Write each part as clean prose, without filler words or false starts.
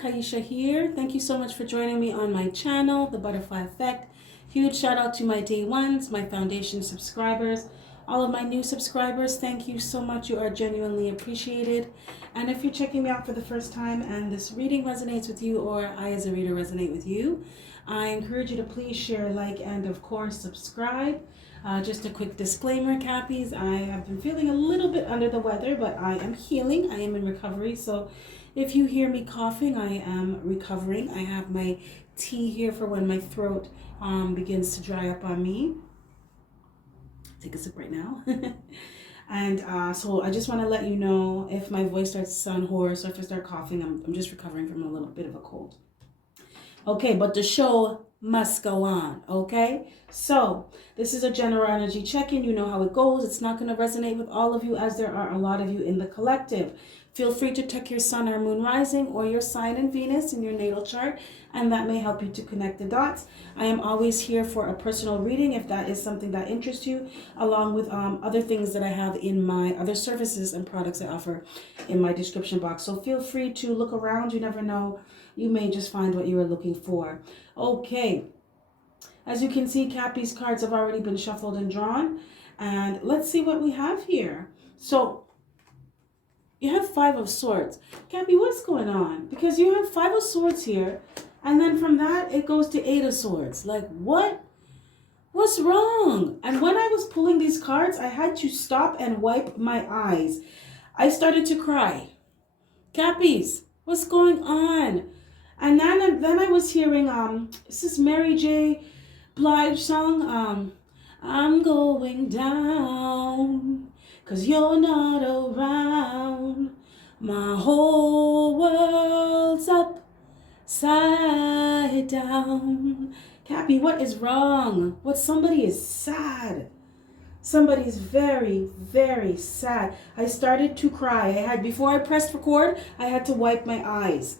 Kaisha here. Thank you so much for joining me on my channel, The Butterfly Effect. Huge shout out to my day ones, my foundation subscribers, all of my new subscribers. Thank you so much. You are genuinely appreciated. And if you're checking me out for the first time and this reading resonates with you, or I as a reader resonate with you, I encourage you to please share, like, and of course subscribe. Just a quick disclaimer, Cappies. I have been feeling a little bit under the weather, but I am healing. I am in recovery. So if you hear me coughing, I am recovering. I have my tea here for when my throat begins to dry up on me. Take a sip right now. And so I just want to let you know if my voice starts to sound hoarse or if I start coughing, I'm just recovering from a little bit of a cold. Okay, but the show must go on, okay? So this is a general energy check-in. You know how it goes. It's not going to resonate with all of you, as there are a lot of you in the collective. Feel free to check your sun or moon rising or your sign in Venus in your natal chart, and that may help you to connect the dots. I am always here for a personal reading if that is something that interests you, along with other things that I have in my other services and products I offer in my description box. So feel free to look around. You never know. You may just find what you are looking for. Okay. As you can see, Cappy's cards have already been shuffled and drawn. And let's see what we have here. So you have Five of Swords. Cappy, what's going on? Because you have Five of Swords here. And then from that, it goes to Eight of Swords. Like, what? What's wrong? And when I was pulling these cards, I had to stop and wipe my eyes. I started to cry. Cappies, what's going on? And then I was hearing, this is Mary J. Blige song, I'm going down, 'cause you're not around. My whole world's upside down. Cappy, what is wrong? Somebody is sad. Somebody's very, very sad. I started to cry. Before I pressed record, I had to wipe my eyes.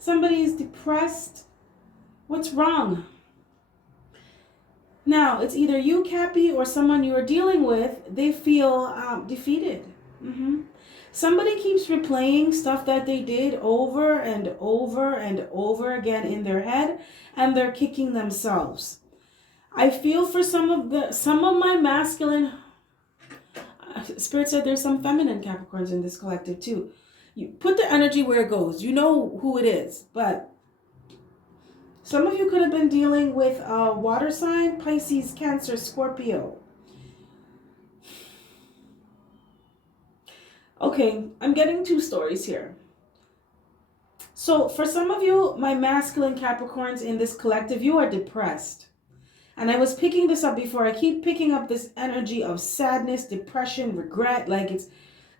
Somebody is depressed. What's wrong? Now, it's either you, Cappy, or someone you are dealing with. They feel defeated. Somebody keeps replaying stuff that they did over and over and over again in their head, and they're kicking themselves. I feel for some of my masculine Spirit said there's some feminine Capricorns in this collective too. You put the energy where it goes. You know who it is, but some of you could have been dealing with a water sign, Pisces, Cancer, Scorpio. Okay, I'm getting two stories here. So for some of you, my masculine Capricorns in this collective, you are depressed. And I was picking this up before. I keep picking up this energy of sadness, depression, regret. Like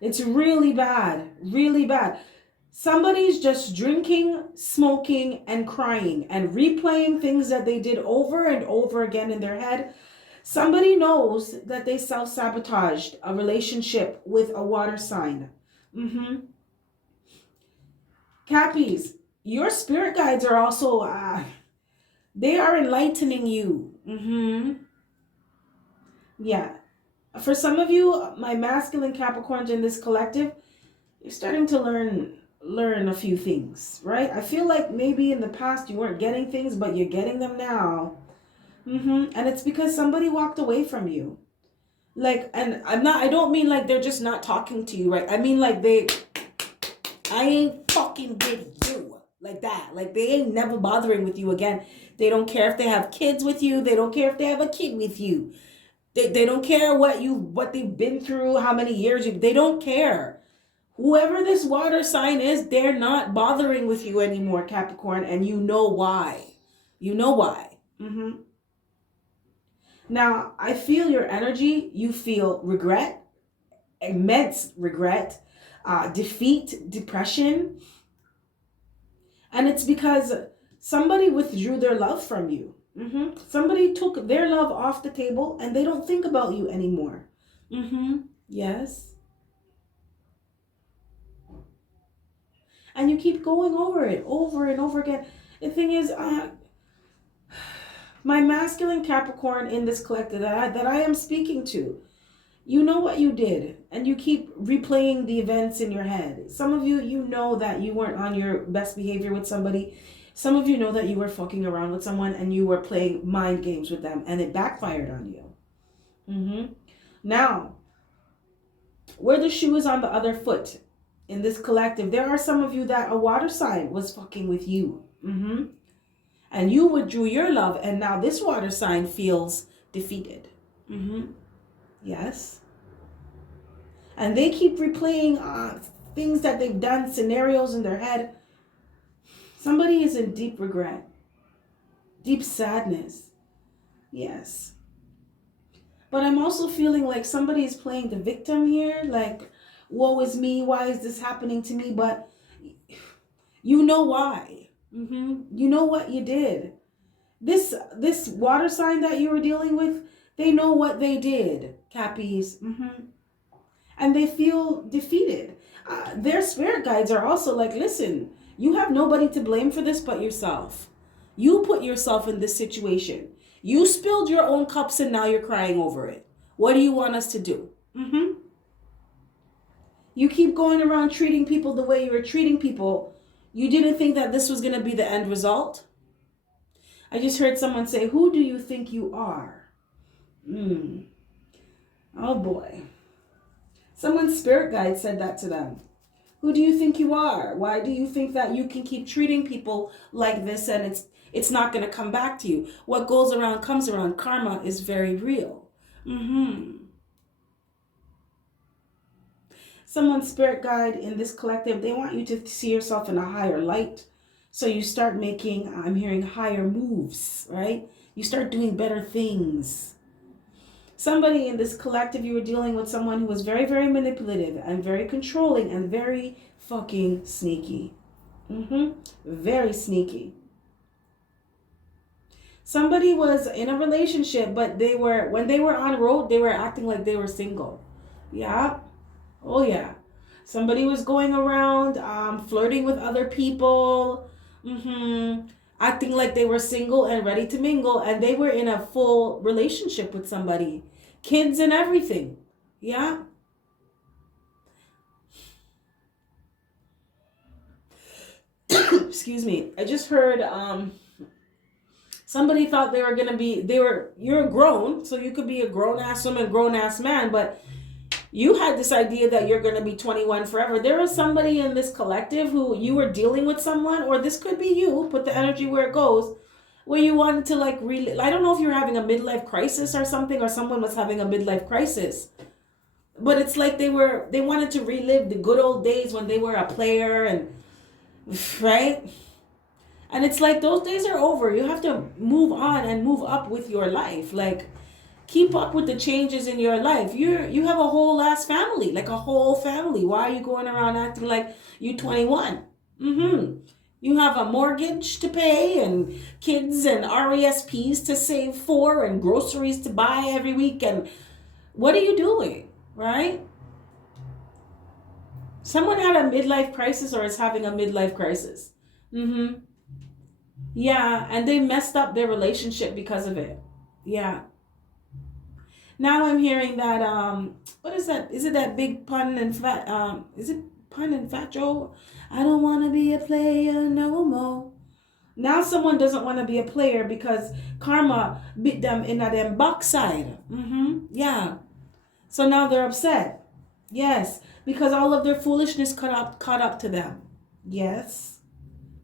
it's really bad, really bad. Somebody's just drinking, smoking, and crying and replaying things that they did over and over again in their head. Somebody knows that they self-sabotaged a relationship with a water sign. Cappies, your spirit guides are also, they are enlightening you. Yeah. For some of you, my masculine Capricorns in this collective, you're starting to learn a few things, right? I feel like maybe in the past you weren't getting things, but you're getting them now. And it's because somebody walked away from you. Like, and I don't mean like they're just not talking to you, right? I mean like I ain't fucking with you. Like that. Like they ain't never bothering with you again. They don't care if they have kids with you. They don't care if they have a kid with you. They don't care what they've been through, how many years they don't care. Whoever this water sign is, they're not bothering with you anymore, Capricorn, and you know why. You know why. Now, I feel your energy. You feel regret, immense regret, defeat, depression. And it's because somebody withdrew their love from you. Somebody took their love off the table and they don't think about you anymore. Yes. And you keep going over it over and over again. The thing is, my masculine Capricorn in this collective that I am speaking to, You know what you did, and you keep replaying the events in your head. Some of you, you know that you weren't on your best behavior with somebody. Some of you know that you were fucking around with someone and you were playing mind games with them and it backfired on you. Now, where the shoe is on the other foot in this collective, there are some of you that a water sign was fucking with you. And you withdrew your love, and now this water sign feels defeated. Yes. And they keep replaying things that they've done, scenarios in their head. Somebody is in deep regret, deep sadness. Yes. But I'm also feeling like somebody is playing the victim here. Like, woe is me. Why is this happening to me? But you know why. You know what you did. This water sign that you were dealing with, they know what they did, Cappies. And they feel defeated. Their spirit guides are also like, listen, you have nobody to blame for this but yourself. You put yourself in this situation. You spilled your own cups and now you're crying over it. What do you want us to do? You keep going around treating people the way you were treating people. You didn't think that this was going to be the end result? I just heard someone say, who do you think you are? Oh boy. Someone's spirit guide said that to them. Who do you think you are? Why do you think that you can keep treating people like this and it's not going to come back to you? What goes around comes around. Karma is very real. Someone's spirit guide in this collective, they want you to see yourself in a higher light. So you start making, I'm hearing, higher moves, right? You start doing better things. Somebody in this collective, you were dealing with someone who was very, very manipulative and very controlling and very fucking sneaky. Very sneaky. Somebody was in a relationship, but when they were on road, they were acting like they were single. Yeah. Oh yeah. Somebody was going around flirting with other people. Acting like they were single and ready to mingle, and they were in a full relationship with somebody. Kids and everything. Yeah. Excuse me. I just heard somebody thought they were going to be, you're grown, so you could be a grown-ass woman, grown-ass man, but you had this idea that you're going to be 21 forever. There was somebody in this collective who you were dealing with someone, or this could be you, put the energy where it goes, where you wanted to like really, I don't know if you're having a midlife crisis or something, or someone was having a midlife crisis. But it's like they wanted to relive the good old days when they were a player, and right? And it's like those days are over. You have to move on and move up with your life. Like, keep up with the changes in your life. You have a whole ass family, like a whole family. Why are you going around acting like you 21? You have a mortgage to pay and kids and RESPs to save for and groceries to buy every week. And what are you doing, right? Someone had a midlife crisis or is having a midlife crisis. Yeah, and they messed up their relationship because of it. Yeah. Now I'm hearing that, what is that? Is it that big pun and fat, is it pun and fat Joe? I don't want to be a player no more. Now someone doesn't want to be a player because karma bit them in a them backside. Yeah. So now they're upset. Yes. Because all of their foolishness caught up to them. Yes.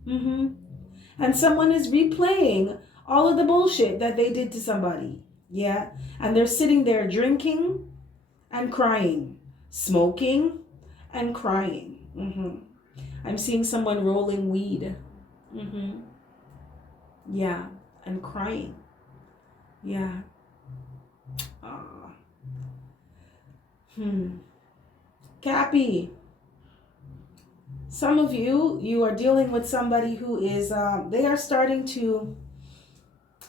And someone is replaying all of the bullshit that they did to somebody. Yeah. And they're sitting there drinking and crying, smoking and crying. I'm seeing someone rolling weed. Yeah. And crying. Yeah. Cappy. Some of you are dealing with somebody who is, they are starting to,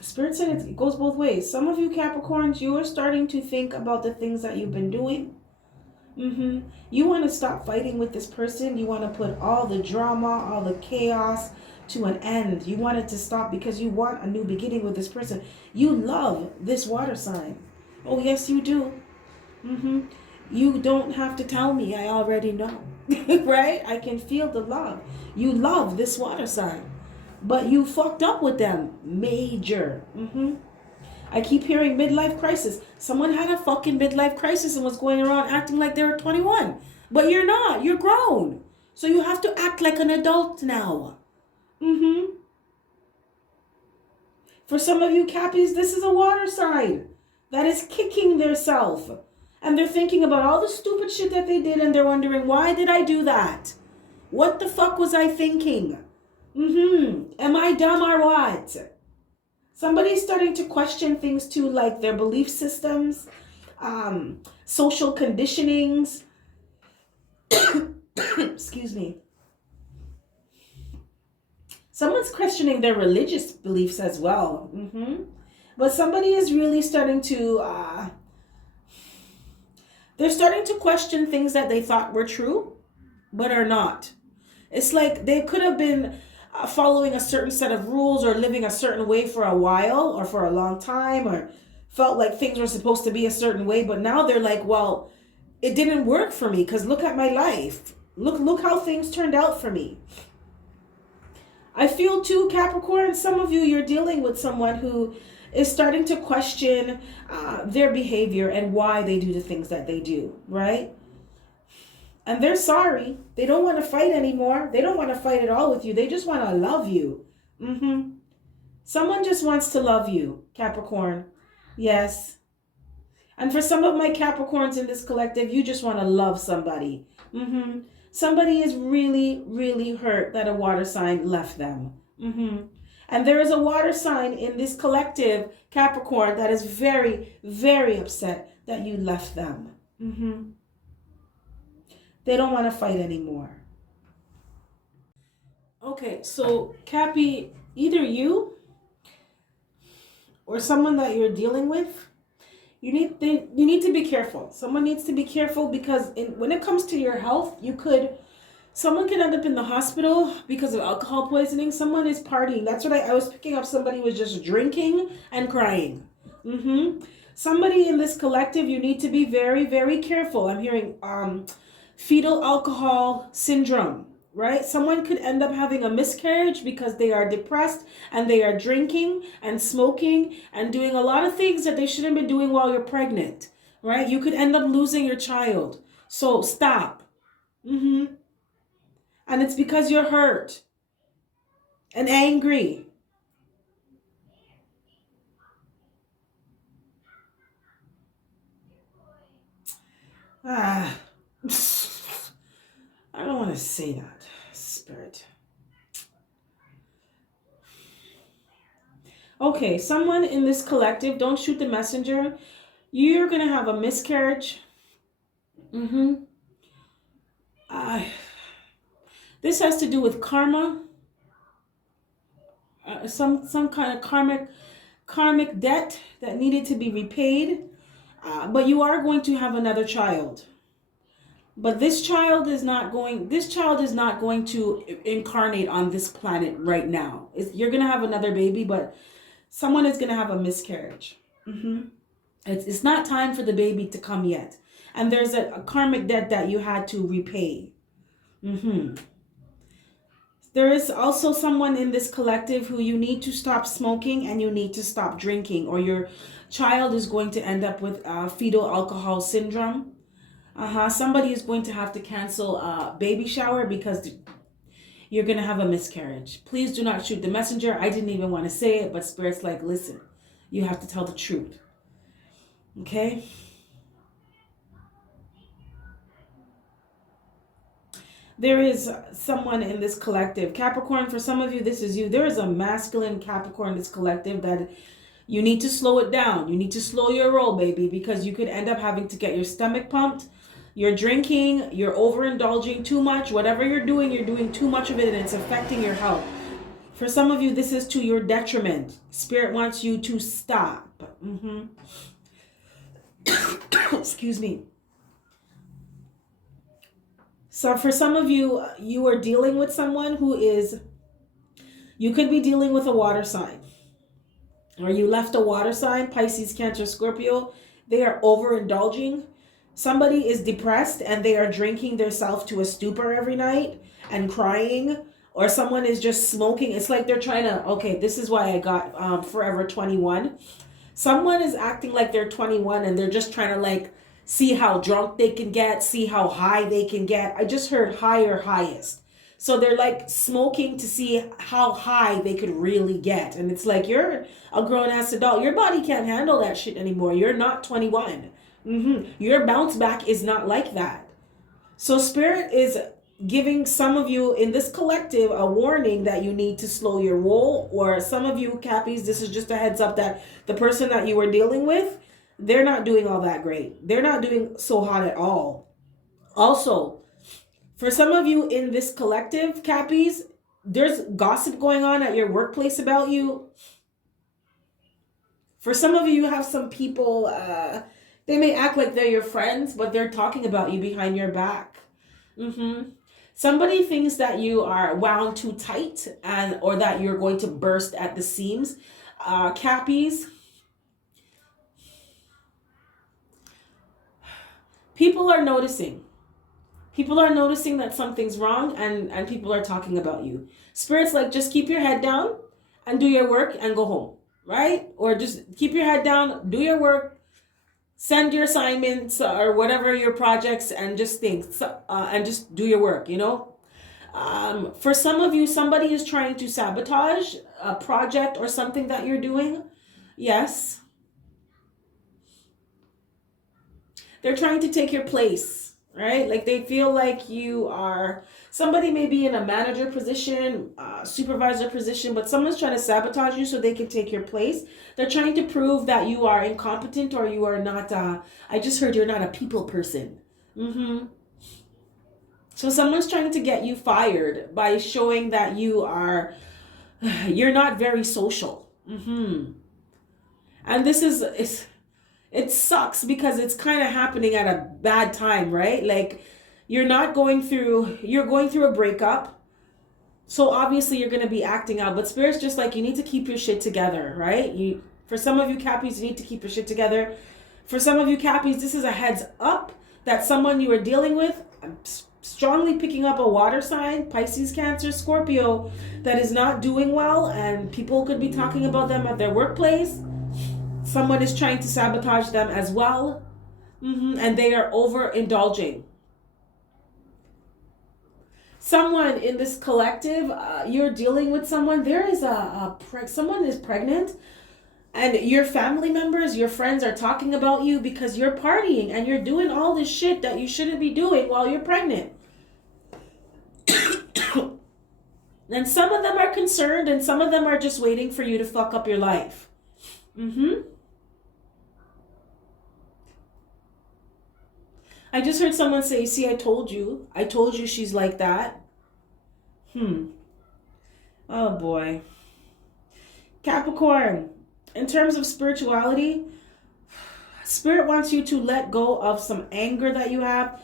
Spirit said it goes both ways. Some of you Capricorns, you are starting to think about the things that you've been doing. You want to stop fighting with this person. You want to put all the drama, all the chaos to an end. You want it to stop because you want a new beginning with this person. You love this water sign. Oh, yes, you do. You don't have to tell me. I already know. Right? I can feel the love. You love this water sign. But you fucked up with them. Major. I keep hearing midlife crisis. Someone had a fucking midlife crisis and was going around acting like they were 21. But you're not. You're grown. So you have to act like an adult now. For some of you Cappies, this is a water sign that is kicking their self. And they're thinking about all the stupid shit that they did and they're wondering, why did I do that? What the fuck was I thinking? Am I dumb or what? Somebody's starting to question things too, like their belief systems, social conditionings. Excuse me. Someone's questioning their religious beliefs as well. But somebody is really starting to, they're starting to question things that they thought were true, but are not. It's like they could have been following a certain set of rules or living a certain way for a while or for a long time, or felt like things were supposed to be a certain way, but now they're like, well, it didn't work for me because look at my life. Look how things turned out for me. I feel too, Capricorn, some of you, you're dealing with someone who is starting to question their behavior and why they do the things that they do, right? And they're sorry. They don't want to fight anymore. They don't want to fight at all with you. They just want to love you. Someone just wants to love you, Capricorn. Yes. And for some of my Capricorns in this collective, you just want to love somebody. Somebody is really, really hurt that a water sign left them. And there is a water sign in this collective, Capricorn, that is very, very upset that you left them. They don't want to fight anymore. Okay, so Cappy, either you or someone that you're dealing with, you need to be careful. Someone needs to be careful because when it comes to your health, someone can end up in the hospital because of alcohol poisoning. Someone is partying. That's what I was picking up. Somebody was just drinking and crying. Somebody in this collective, you need to be very, very careful. I'm hearing fetal alcohol syndrome, right? Someone could end up having a miscarriage because they are depressed and they are drinking and smoking and doing a lot of things that they shouldn't be doing while you're pregnant, right? You could end up losing your child. So stop. And it's because you're hurt and angry. I don't want to say that, Spirit. Okay, someone in this collective, don't shoot the messenger. You're going to have a miscarriage. This has to do with karma. Some kind of karmic debt that needed to be repaid. But you are going to have another child. But this child is not going to incarnate on this planet right now. You're going to have another baby, but someone is going to have a miscarriage. It's not time for the baby to come yet. And there's a karmic debt that you had to repay. There is also someone in this collective who you need to stop smoking and you need to stop drinking, or your child is going to end up with fetal alcohol syndrome. Somebody is going to have to cancel a baby shower because you're going to have a miscarriage. Please do not shoot the messenger. I didn't even want to say it, but Spirit's like, listen, you have to tell the truth. Okay? There is someone in this collective. Capricorn, for some of you, this is you. There is a masculine Capricorn in this collective that you need to slow it down. You need to slow your roll, baby, because you could end up having to get your stomach pumped. You're drinking, you're overindulging too much. Whatever you're doing too much of it, and it's affecting your health. For some of you, this is to your detriment. Spirit wants you to stop. Excuse me. So for some of you, you are dealing with someone you could be dealing with a water sign. Or you left a water sign, Pisces, Cancer, Scorpio. They are overindulging. Somebody is depressed and they are drinking themselves to a stupor every night and crying, or someone is just smoking. It's like they're trying to, okay, this is why I got Forever 21. Someone is acting like they're 21 and they're just trying to like see how drunk they can get, see how high they can get. I just heard higher, highest. So they're like smoking to see how high they could really get. And it's like, you're a grown ass adult. Your body can't handle that shit anymore. You're not 21. Your bounce back is not like that. So Spirit is giving some of you in this collective a warning that you need to slow your roll, or some of you Cappies, this is just a heads up that the person that you were dealing with, they're not doing all that great. They're not doing so hot at all. Also, for some of you in this collective, Cappies, there's gossip going on at your workplace about you. For some of you, you have some people, they may act like they're your friends, but they're talking about you behind your back. Somebody thinks that you are wound too tight, and or that you're going to burst at the seams. Cappies, people are noticing. People are noticing that something's wrong, and people are talking about you. Spirit's like, just keep your head down and do your work and go home, right? Or just keep your head down, do your work, send your assignments or whatever your projects, and just think, and just do your work, you know? For some of you, somebody is trying to sabotage a project or something that you're doing. Yes. They're trying to take your place, right? Like they feel like you are, somebody may be in a manager position, supervisor position, but someone's trying to sabotage you so they can take your place. They're trying to prove that you are incompetent, or you are not, I just heard you're not a people person. So someone's trying to get you fired by showing that you're not very social. And this is, it sucks because it's kind of happening at a bad time, right? Like you're going through a breakup. So obviously you're going to be acting out, but Spirit's just like, you need to keep your shit together, right? For some of you Cappies, you need to keep your shit together. For some of you Cappies, this is a heads up that someone you are dealing with, I'm strongly picking up a water sign, Pisces, Cancer, Scorpio, that is not doing well, and people could be talking about them at their workplace. Someone is trying to sabotage them as well. And they are overindulging. Someone in this collective, you're dealing with someone, there is someone is pregnant, and your family members, your friends are talking about you because you're partying and you're doing all this shit that you shouldn't be doing while you're pregnant. And some of them are concerned, and some of them are just waiting for you to fuck up your life. I just heard someone say, see, I told you she's like that. Oh boy. Capricorn, in terms of spirituality, Spirit wants you to let go of some anger that you have.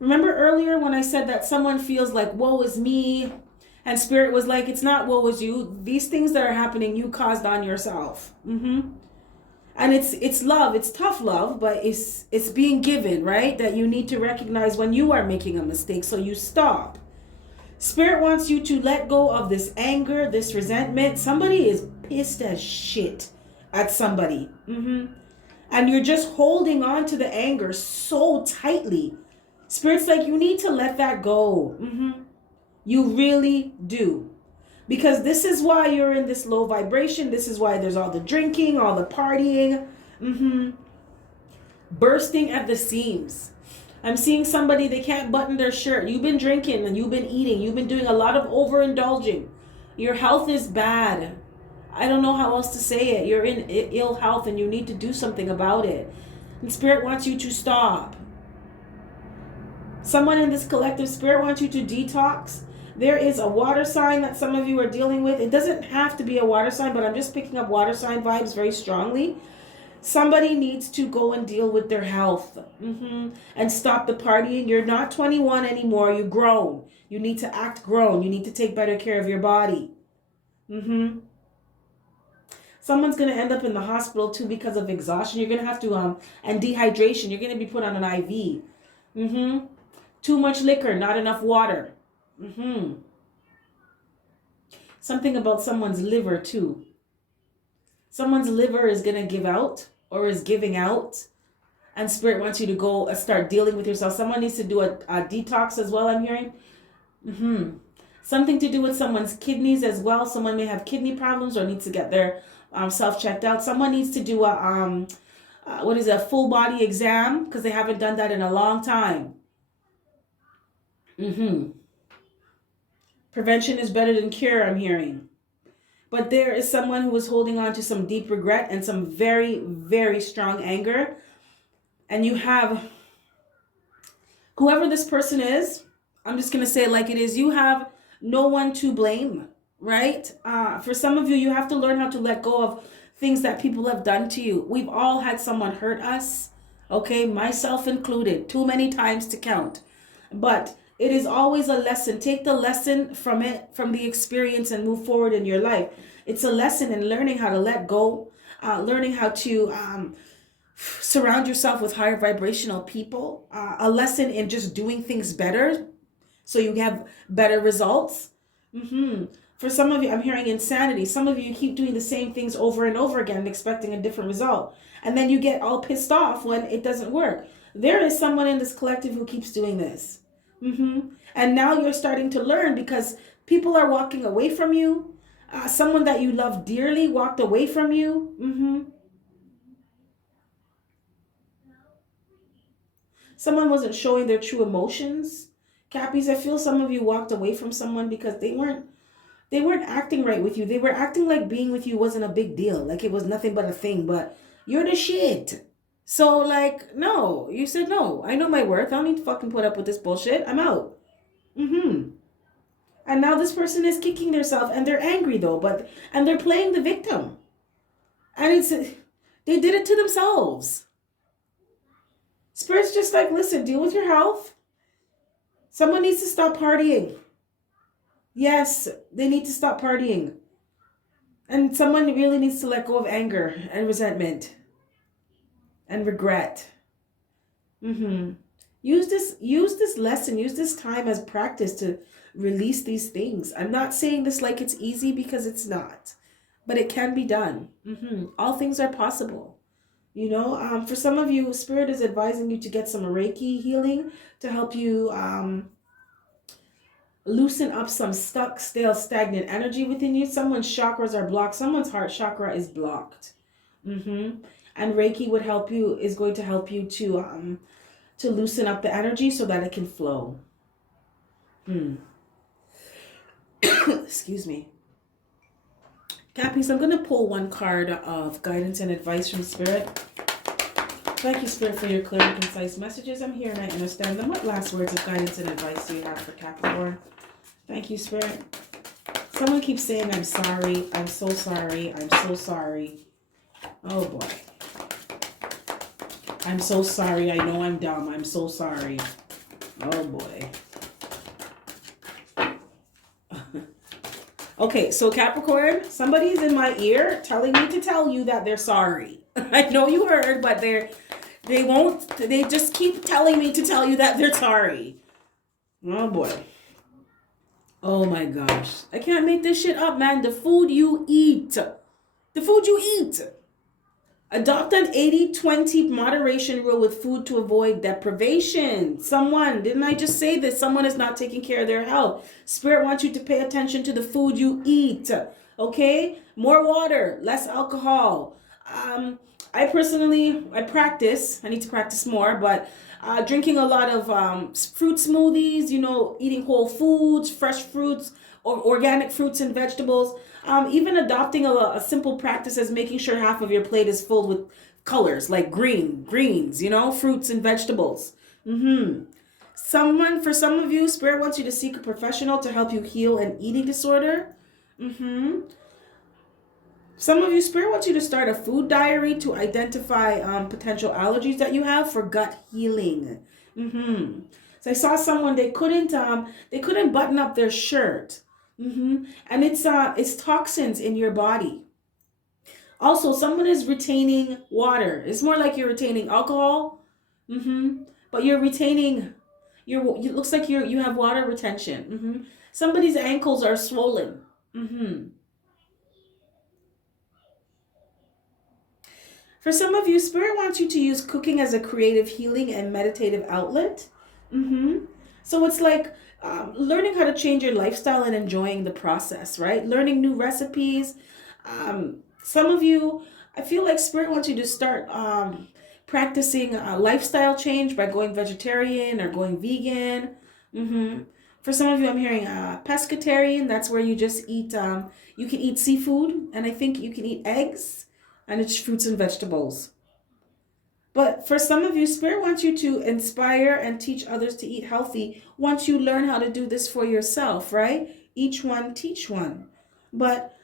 Remember earlier when I said that someone feels like, woe is me, and Spirit was like, it's not woe is you. These things that are happening, you caused on yourself. And it's love, it's tough love, but it's being given, right? That you need to recognize when you are making a mistake, so you stop. Spirit wants you to let go of this anger, this resentment. Somebody is pissed as shit at somebody. And you're just holding on to the anger so tightly. Spirit's like, you need to let that go. You really do. Because this is why you're in this low vibration. This is why there's all the drinking, all the partying. Bursting at the seams. I'm seeing somebody, they can't button their shirt. You've been drinking and you've been eating. You've been doing a lot of overindulging. Your health is bad. I don't know how else to say it. You're in ill health and you need to do something about it. And Spirit wants you to stop. Someone in this collective, Spirit wants you to detox. There is a water sign that some of you are dealing with. It doesn't have to be a water sign, but I'm just picking up water sign vibes very strongly. Somebody needs to go and deal with their health and stop the partying. You're not 21 anymore. You're grown. You need to act grown. You need to take better care of your body. Someone's going to end up in the hospital too because of exhaustion. You're going to have to, and dehydration. You're going to be put on an IV. Mm-hmm. Too much liquor, not enough water. Mm-hmm. Something about someone's liver too. Someone's liver is going to give out or is giving out. And Spirit wants you to go start dealing with yourself. Someone needs to do a detox as well, I'm hearing. Mm-hmm. Something to do with someone's kidneys as well. Someone may have kidney problems or needs to get their self checked out. Someone needs to do a full body exam because they haven't done that in a long time. Mm-hmm. Prevention is better than cure, I'm hearing. But there is someone who is holding on to some deep regret and some very, very strong anger. And you have, whoever this person is, I'm just going to say it like it is, you have no one to blame, right? For some of you, you have to learn how to let go of things that people have done to you. We've all had someone hurt us, okay? Myself included, too many times to count. But it is always a lesson. Take the lesson from it, from the experience, and move forward in your life. It's a lesson in learning how to let go, learning how to surround yourself with higher vibrational people, a lesson in just doing things better so you have better results. Mm-hmm. For some of you, I'm hearing insanity. Some of you keep doing the same things over and over again, expecting a different result. And then you get all pissed off when it doesn't work. There is someone in this collective who keeps doing this. Mm-hmm. And now you're starting to learn because people are walking away from you. Someone that you love dearly walked away from you. Mm-hmm. Someone wasn't showing their true emotions. Cappies, I feel some of you walked away from someone because they weren't acting right with you. They were acting like being with you wasn't a big deal. Like it was nothing but a thing, but you're the shit. So like, no, you said no. I know my worth. I don't need to fucking put up with this bullshit. I'm out. Mm-hmm. And now this person is kicking themselves and they're angry though, and they're playing the victim. And they did it to themselves. Spirit's just like, listen, deal with your health. Someone needs to stop partying. Yes, they need to stop partying. And someone really needs to let go of anger and resentment and regret. Mm-hmm. Use this lesson, use this time as practice to release these things. I'm not saying this like it's easy because it's not, but it can be done. Mm-hmm. All things are possible. You know, for some of you, Spirit is advising you to get some Reiki healing to help you loosen up some stuck, stale, stagnant energy within you. Someone's chakras are blocked. Someone's heart chakra is blocked. Mm-hmm. And Reiki is going to help you to loosen up the energy so that it can flow. Excuse me. Cappies, I'm going to pull one card of guidance and advice from Spirit. Thank you, Spirit, for your clear and concise messages. I'm here and I understand them. What last words of guidance and advice do you have for Capricorn? Thank you, Spirit. Someone keeps saying, I'm sorry. I'm so sorry. I'm so sorry. Oh, boy. I'm so sorry. I know I'm dumb. I'm so sorry. Oh, boy. Okay, so Capricorn, somebody's in my ear telling me to tell you that they're sorry. I know you heard, but they just keep telling me to tell you that they're sorry. Oh boy. Oh my gosh. I can't make this shit up, man. The food you eat. The food you eat. Adopt an 80-20 moderation rule with food to avoid deprivation. Didn't I just say that someone is not taking care of their health? Spirit wants you to pay attention to the food you eat. Okay? More water, less alcohol. I practice. I need to practice more, but drinking a lot of fruit smoothies, eating whole foods, fresh fruits, or organic fruits and vegetables. Even adopting a simple practice as making sure half of your plate is filled with colors like greens, fruits and vegetables. For some of you, Spirit wants you to seek a professional to help you heal an eating disorder. Some of you, Spirit wants you to start a food diary to identify potential allergies that you have for gut healing. So I saw someone, they couldn't button up their shirt. And it's toxins in your body. Also, someone is retaining water. It's more like you're retaining alcohol. But you're retaining it looks like you have water retention. Somebody's ankles are swollen. For some of you, Spirit wants you to use cooking as a creative healing and meditative outlet. So it's like learning how to change your lifestyle and enjoying the process, right? Learning new recipes. Some of you, I feel like Spirit wants you to start practicing a lifestyle change by going vegetarian or going vegan. For some of you, I'm hearing pescatarian. That's where you just eat, you can eat seafood, and I think you can eat eggs, and it's fruits and vegetables. But for some of you, Spirit wants you to inspire and teach others to eat healthy once you learn how to do this for yourself, right? Each one teach one. But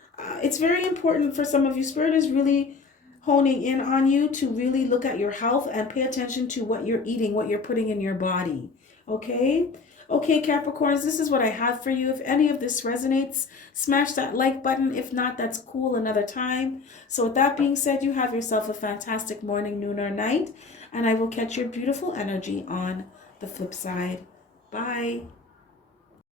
it's very important for some of you. Spirit is really honing in on you to really look at your health and pay attention to what you're eating, what you're putting in your body. Okay? Okay, Capricorns, this is what I have for you. If any of this resonates, smash that like button. If not, that's cool, another time. So with that being said, you have yourself a fantastic morning, noon, or night, and I will catch your beautiful energy on the flip side. Bye.